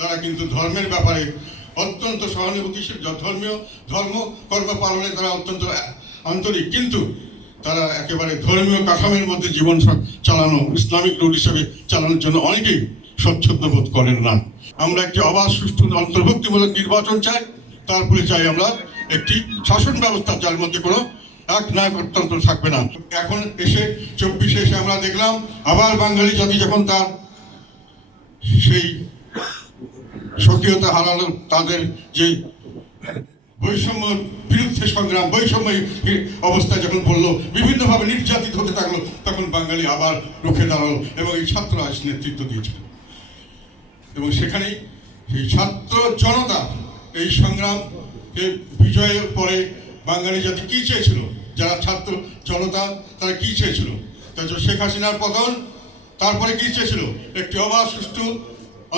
তারা কিন্তু ধর্মের ব্যাপারে অত্যন্ত সহানুভূতিশীল, ধর্ম কর্ম পালনে তারা অত্যন্ত আন্তরিক, কিন্তু তারা একেবারে ধর্মীয় কাঠামোর মধ্যে জীবন চালানো, ইসলামিক রুল হিসেবে চালানোর জন্য অনেকেই স্বচ্ছন্দ বোধ করেন না। আমরা একটি অবাধ, সুষ্ঠু, অন্তর্ভুক্তিমূলক নির্বাচন চাই, তারপরে চাই আমরা একটি শাসন ব্যবস্থা যার মধ্যে কোনো এক নায়কতন্ত্র থাকবে না। এখন এসে 24-এ এসে আমরা দেখলাম আবার বাঙালি জাতি যখন তার সেই স্বকীয়তা হারালো, তাদের যে বৈষম্য বিরুদ্ধে সংগ্রাম, বৈষম্য অবস্থায় যখন পড়লো, বিভিন্নভাবে নির্যাতিত হতে থাকলো, তখন বাঙালি আবার রুখে দাঁড়ালো এবং এই ছাত্র আজ নেতৃত্ব দিয়েছিল। এবং সেখানেই সেই ছাত্র জনতা এই সংগ্রাম বিজয়ের পরে বাঙালি জাতি কি চেয়েছিল, যারা ছাত্র জনতা তারা কি চেয়েছিল, শেখ হাসিনার পতন, তারপরে কি চেয়েছিল একটি অবাধ, সুষ্ঠু,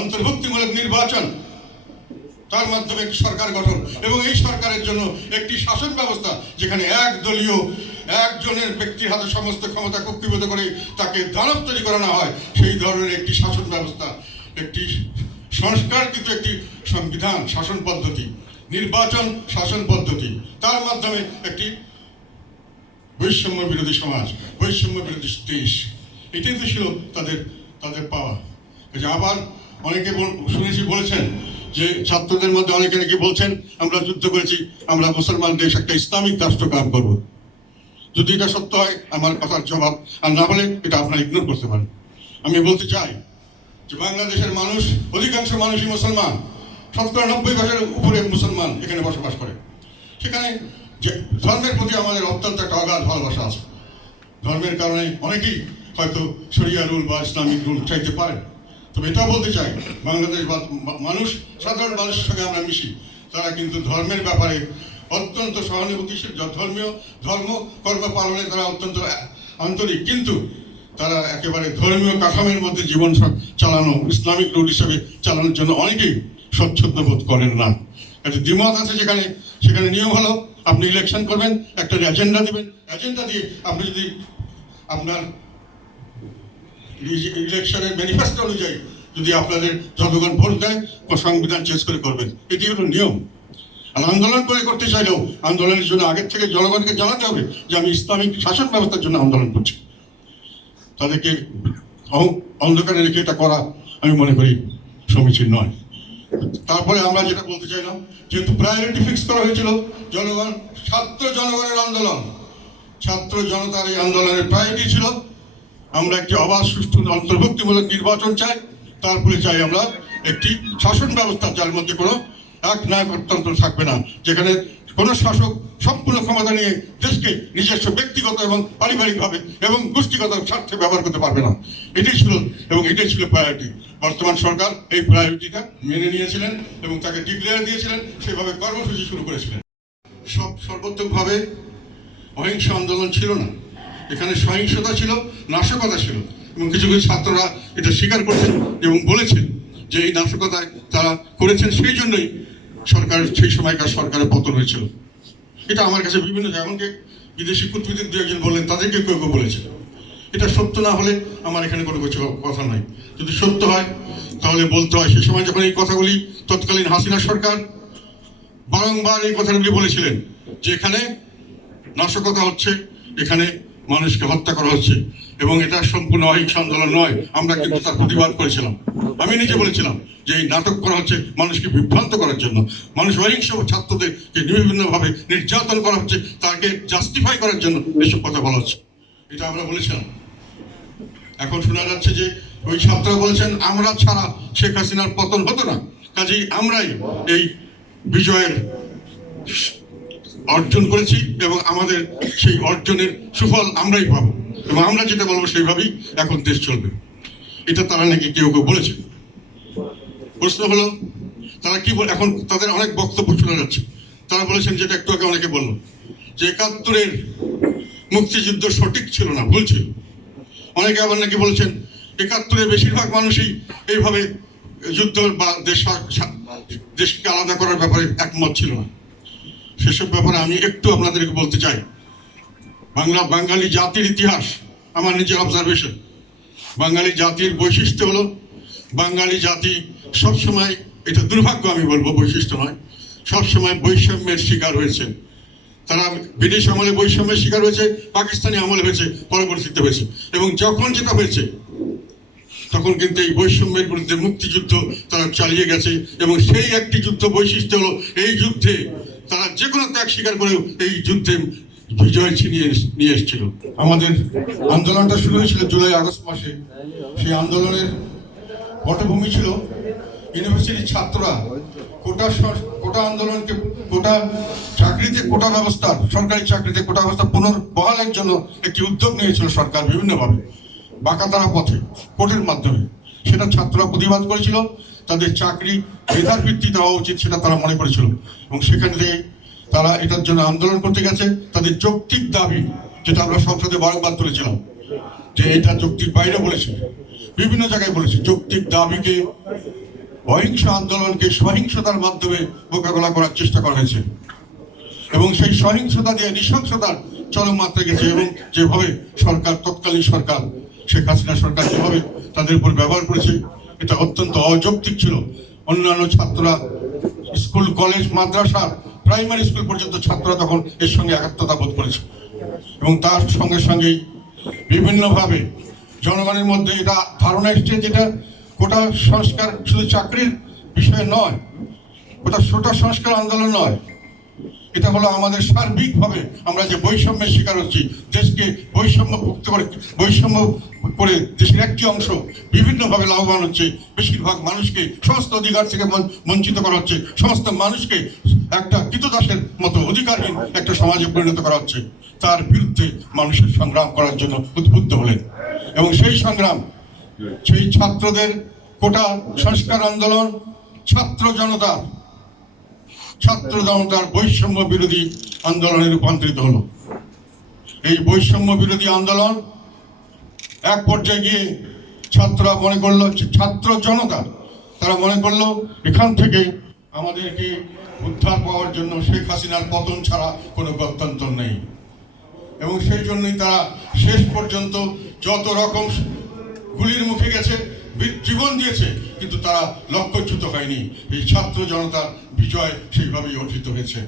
অন্তর্ভুক্তিমূলক নির্বাচন, তার মাধ্যমে একটি সরকার গঠন এবং এই সরকারের জন্য একটি শাসন ব্যবস্থা যেখানে একদলীয় একজনের ব্যক্তির হাতে সমস্ত ক্ষমতা কক্ষীভূত করে তাকে দানব তৈরি করানো হয়, সেই ধরনের একটি শাসন ব্যবস্থা, একটি সংস্কার, কিন্তু একটি সংবিধান, শাসন পদ্ধতি, নির্বাচন, শাসন পদ্ধতি, তার মাধ্যমে একটি বৈষম্য বিরোধী সমাজ, বৈষম্য বিরোধী দেশ, এটাই তো ছিল তাদের পাওয়া। আবার অনেকে শুনেছি বলেছেন যে ছাত্রদের মধ্যে অনেকে নাকি বলছেন আমরা যুদ্ধ করেছি, আমরা মুসলমান দেশ একটা ইসলামিক রাষ্ট্র কায়েম করব। যদি এটা সত্য হয় আমার কথার জবাব, আর না হলে এটা আপনারা ইগনোর করতে পারেন। আমি বলতে চাই যে বাংলাদেশের মানুষ, অধিকাংশ মানুষই মুসলমান, 90% উপরে মুসলমান এখানে বসবাস করে। সেখানে যে ধর্মের প্রতি আমাদের অত্যন্ত একটা অগাধ ভালোবাসা আছে। ধর্মের কারণে অনেকেই হয়তো শরিয়া রুল বা ইসলামিক রুল চাইতে পারেন, তবে এটাও বলতে চাই বাংলাদেশ বা মানুষ, সাধারণ মানুষের সঙ্গে আমরা মিশি, তারা কিন্তু ধর্মের ব্যাপারে অত্যন্ত সহানুভূতিশীল, ধর্ম কর্ম পালনে তারা অত্যন্ত আন্তরিক, কিন্তু তারা একেবারে ধর্মীয় কাঠামোর মধ্যে জীবন চালানো, ইসলামিক রুল হিসেবে চালানোর জন্য অনেকেই স্বচ্ছন্দ বোধ করেন না। একটা দ্বিমত আছে যেখানে, সেখানে নিয়ম হলো আপনি ইলেকশন করবেন, একটা এজেন্ডা দিবেন, এজেন্ডা দিয়ে আপনি যদি আপনার ইলেকশনের ম্যানিফেস্টো অনুযায়ী যদি আপনাদের জনগণ ভোট দেয়, সংবিধান চেঞ্জ করে করবেন, এটি হলো নিয়ম। আর আন্দোলন করতে চাইলেও আন্দোলনের জন্য আগের থেকে জনগণকে জানাতে হবে যে আমি ইসলামিক শাসন ব্যবস্থার জন্য আন্দোলন করছি। তাদেরকে অন্ধকারে রেখে এটা করা আমি মনে করি সমীচীন নয়। তারপরে আমরা যেটা বলতে চাইলাম, যেহেতু প্রায়োরিটি ফিক্স করা হয়েছিল জনগণ, জনগণের আন্দোলন, ছাত্র জনতার এই আন্দোলনের প্রায়োরিটি ছিল আমরা একটি অবাধ, সুষ্ঠু, অন্তর্ভুক্তিমূলক নির্বাচন চাই, তারপরে চাই আমরা একটি শাসন ব্যবস্থা যার মধ্যে কোনো এক নায়কতন্ত্র থাকবে না, যেখানে কোনো শাসক সম্পূর্ণ ক্ষমতা নিয়ে দেশকে নিজস্ব ব্যক্তিগত এবং পারিবারিকভাবে এবং গোষ্ঠীগত স্বার্থে ব্যবহার করতে পারবে না। এটাই ছিল এবং এটাই ছিল প্রায়োরিটি। বর্তমান সরকার এই প্রায়োরিটিটা মেনে নিয়েছিলেন এবং তাকে ডিক্লেয়ার দিয়েছিলেন, সেভাবে কর্মসূচি শুরু করেছিলেন। সর্বোত্তকভাবে অহিংস আন্দোলন ছিল না, এখানে সহিংসতা ছিল, নাশকতা ছিল, এবং কিছু কিছু ছাত্ররা এটা স্বীকার করেছেন এবং বলেছেন যে এই নাশকতায় তারা করেছেন, সেই জন্যই সেই সময়কার সরকারের পতন হয়েছিল। এটা আমার কাছে বিভিন্ন, এমনকি বিদেশি কূটনীতিক দু একজন বললেন, তাদেরকে কেউ কেউ বলেছে। এটা সত্য না হলে আমার এখানে কোনো কিছু কথা নাই, যদি সত্য হয় তাহলে বলতে হয়। সে সময় যখন এই কথাগুলি তৎকালীন হাসিনা সরকার বারংবার এই কথাগুলি বলেছিলেন যে এখানে নাশকতা হচ্ছে, এখানে মানুষকে হত্যা করা হচ্ছে এবং এটা সম্পূর্ণ অহিংস আন্দোলন নয়। আমরা কিন্তু তার প্রতিবাদ করেছিলাম। আমি নিজে বলেছিলাম যে এই নাটক করা হচ্ছে মানুষকে বিভ্রান্ত করার জন্য, মানুষ অহিংস ছাত্রদেরকে বিভিন্নভাবে নির্যাতন করা হচ্ছে, তাকে জাস্টিফাই করার জন্য এসব কথা বলা হচ্ছে, এটা আমরা বলেছিলাম। এখন শোনা যাচ্ছে যে ওই ছাত্ররা বলেছেন আমরা ছাড়া শেখ হাসিনার পতন হতো না, কাজেই আমরাই এই বিজয়ের অর্জন করেছি এবং আমাদের সেই অর্জনের সুফল আমরাই পাবো এবং আমরা যেটা বলবো সেইভাবেই এখন দেশ চলবে। এটা তারা নাকি কেউ কেউ বলেছে। প্রশ্ন হলো তারা কি বলে, এখন তাদের অনেক বক্তব্য শোনা যাচ্ছে। তারা বলেছেন, যেটা একটু আগে অনেকে বললো, যে 71-এর মুক্তিযুদ্ধ সঠিক ছিল না, ভুল ছিল। অনেকে আবার নাকি বলেছেন 71-এর বেশিরভাগ মানুষই এইভাবে যুদ্ধ বা দেশকে আলাদা করার ব্যাপারে একমত ছিল না। সেসব ব্যাপারে আমি একটু আপনাদেরকে বলতে চাই। বাঙালি জাতির ইতিহাস, আমার নিজের অবজারভেশন, বাঙালি জাতির বৈশিষ্ট্য হলো বাঙালি জাতি সবসময়, এটা দুর্ভাগ্য আমি বলবো, বৈশিষ্ট্য নয়, সবসময় বৈষম্যের শিকার হয়েছে। তারা ব্রিটিশ আমলে বৈষম্যের শিকার হয়েছে, পাকিস্তানি আমলে হয়েছে, পরবর্তীতে হয়েছে। এবং যখন যেটা হয়েছে তখন কিন্তু এই বৈষম্যের বিরুদ্ধে মুক্তিযুদ্ধ তারা চালিয়ে গেছে। এবং সেই একটি যুদ্ধ বৈশিষ্ট্য হলো এই যুদ্ধে তারা যে কোনো ত্যাগ স্বীকার করেও এই যুদ্ধে বিজয় ছিনিয়ে নিয়ে এসেছিল। আমাদের আন্দোলনটা শুরু হয়েছিল জুলাই আগস্ট মাসে। সেই আন্দোলনের পটভূমি ছিল ইউনিভার্সিটির ছাত্ররা কোটা আন্দোলনকে, কোটা চাকরিতে, কোটা ব্যবস্থা, সরকারি চাকরিতে কোটা ব্যবস্থা পুনর্বহালের জন্য একটি উদ্যোগ নিয়েছিল সরকার বিভিন্নভাবে, বাঁকাতারা পথে, কোর্টের মাধ্যমে। সেটা ছাত্ররা প্রতিবাদ করেছিল, তাদের চাকরি মেধার ভিত্তিতে হওয়া উচিত সেটা তারা মনে করেছিল। এবং সেখান থেকে তারা এটার জন্য আন্দোলন করতে গেছে। তাদের যৌক্তিক দাবি, যেটা আমরা সংসদে বারবার তুলেছিলাম, যে এটা যৌক্তিক বাইরে বলেছে, বিভিন্ন জায়গায় বলেছে, যৌক্তিক দাবিকে, অহিংস আন্দোলনকে সহিংসতার মাধ্যমে মোকাবেলা করার চেষ্টা করা হয়েছে। এবং সেই সহিংসতা দিয়ে নৃশংসতার চরম মাত্রায় গেছে। এবং যেভাবে সরকার, তৎকালীন সরকার, শেখ হাসিনা সরকার যেভাবে তাদের উপর ব্যবহার করেছে, এটা অত্যন্ত অযৌক্তিক ছিল। অন্যান্য ছাত্ররা, স্কুল, কলেজ, মাদ্রাসা, প্রাইমারি স্কুল পর্যন্ত ছাত্ররা তখন এর সঙ্গে একাত্মতা বোধ করেছে। এবং তার সঙ্গে সঙ্গেই বিভিন্নভাবে জনগণের মধ্যে এটা ধারণা এসছে, যেটা কোটা সংস্কার শুধু চাকরির বিষয় নয়, কোটা সংস্কার আন্দোলন নয়, এটা হলো আমাদের সার্বিকভাবে আমরা যে বৈষম্যের শিকার হচ্ছি, দেশকে বৈষম্য করে দেশের একটি অংশ বিভিন্নভাবে লাভবান হচ্ছে, বেশিরভাগ মানুষকে সমস্ত অধিকার থেকে বঞ্চিত করা হচ্ছে, সমস্ত মানুষকে একটা কৃতদাসের মতো অধিকারহীন একটা সমাজে পরিণত করা হচ্ছে। তার বিরুদ্ধে মানুষের সংগ্রাম করার জন্য উদ্বুদ্ধ হলেন। এবং সেই সংগ্রাম, সেই ছাত্রদের কোটা সংস্কার আন্দোলন ছাত্র জনতার বৈষম্য বিরোধী আন্দোলনে রূপান্তরিত হলো। এই বৈষম্য বিরোধী আন্দোলন এক পর্যায়ে গিয়ে ছাত্ররা মনে করলো, ছাত্র জনতা তারা মনে করলো এখান থেকে আমাদেরকে উদ্ধার পাওয়ার জন্য শেখ হাসিনার পতন ছাড়া কোনো গত্যন্তর নেই। এবং সেই জন্যই তারা শেষ পর্যন্ত যত রকম গুলির মুখে গেছে, জীবন দিয়েছে, কিন্তু তারা লক্ষ্যচ্যুত হয়নি। এই ছাত্র জনতার বিজয় সেইভাবেই অর্জিত হয়েছে।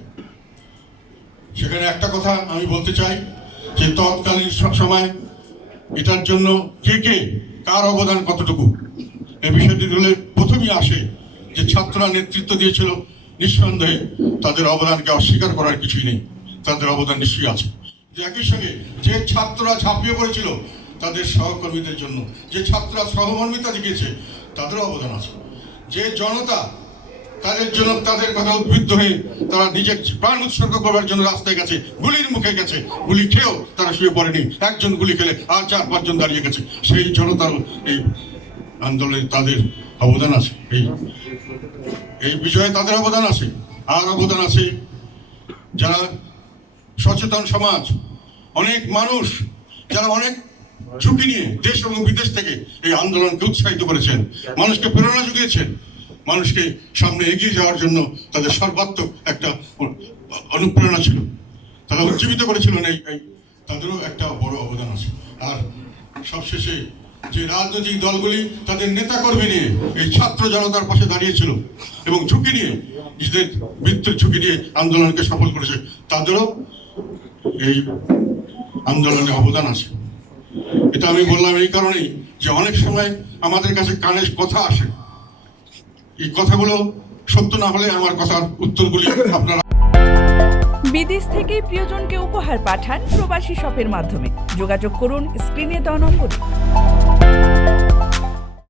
সেখানে একটা কথা আমি বলতে চাই, যে তৎকালীন সময় এটার জন্য কার অবদান কতটুকু, এই বিষয়টি হলে প্রথমেই আসে যে ছাত্ররা নেতৃত্ব দিয়েছিল, নিঃসন্দেহে তাদের অবদানকে অস্বীকার করার কিছুই নেই, তাদের অবদান নিশ্চয়ই আছে। একই সঙ্গে যে ছাত্ররা ঝাঁপিয়ে পড়েছিল তাদের সহকর্মীদের জন্য, যে ছাত্ররা সহমর্মিতা দেখিয়েছে, তাদেরও অবদান আছে। যে জনতা তাদের জন্য, তাদের কথা উদ্বুদ্ধ হয়ে তারা নিজের প্রাণ উৎসর্গ করবার জন্য রাস্তায় গেছে, গুলির মুখে গেছে, গুলি খেয়েও তারা শুয়ে পড়েনি, একজন গুলি খেলে আর 4-5 জন দাঁড়িয়ে গেছে, সেই জনতারও এই আন্দোলনে তাদের অবদান আছে। এই বিজয়ে তাদের অবদান আছে। আর অবদান আছে যারা সচেতন সমাজ, অনেক মানুষ যারা অনেক ঝুঁকি নিয়ে দেশ এবং বিদেশ থেকে এই আন্দোলনকে উৎসাহিত করেছেন, মানুষকে প্রেরণা জুগিয়েছেন, মানুষকে সামনে এগিয়ে যাওয়ার জন্য তাদের সর্বাত্মক একটা অনুপ্রেরণা ছিল, তারা উজ্জীবিত করেছিলেন। এই তাদেরও একটা বড় অবদান আছে। আর সবশেষে যে রাজনৈতিক দলগুলি তাদের নেতাকর্মী নিয়ে এই ছাত্র জনতার পাশে দাঁড়িয়েছিল এবং ঝুঁকি নিয়ে, নিজেদের মৃত্যুর ঝুঁকি নিয়ে আন্দোলনকে সফল করেছে, তাদেরও এই আন্দোলনে অবদান আছে। এটা আমি বললাম এই কারণেই যে অনেক সময় আমাদের কাছে কানে কথা আসে, এই কথাগুলো সত্য না হলে আমার কথার উত্তরগুলি আপনারা। বিদেশ থেকে প্রিয়জনকে উপহার পাঠান প্রবাসী শপের মাধ্যমে। যোগাযোগ করুন স্ক্রিনে দেওয়া নম্বরে।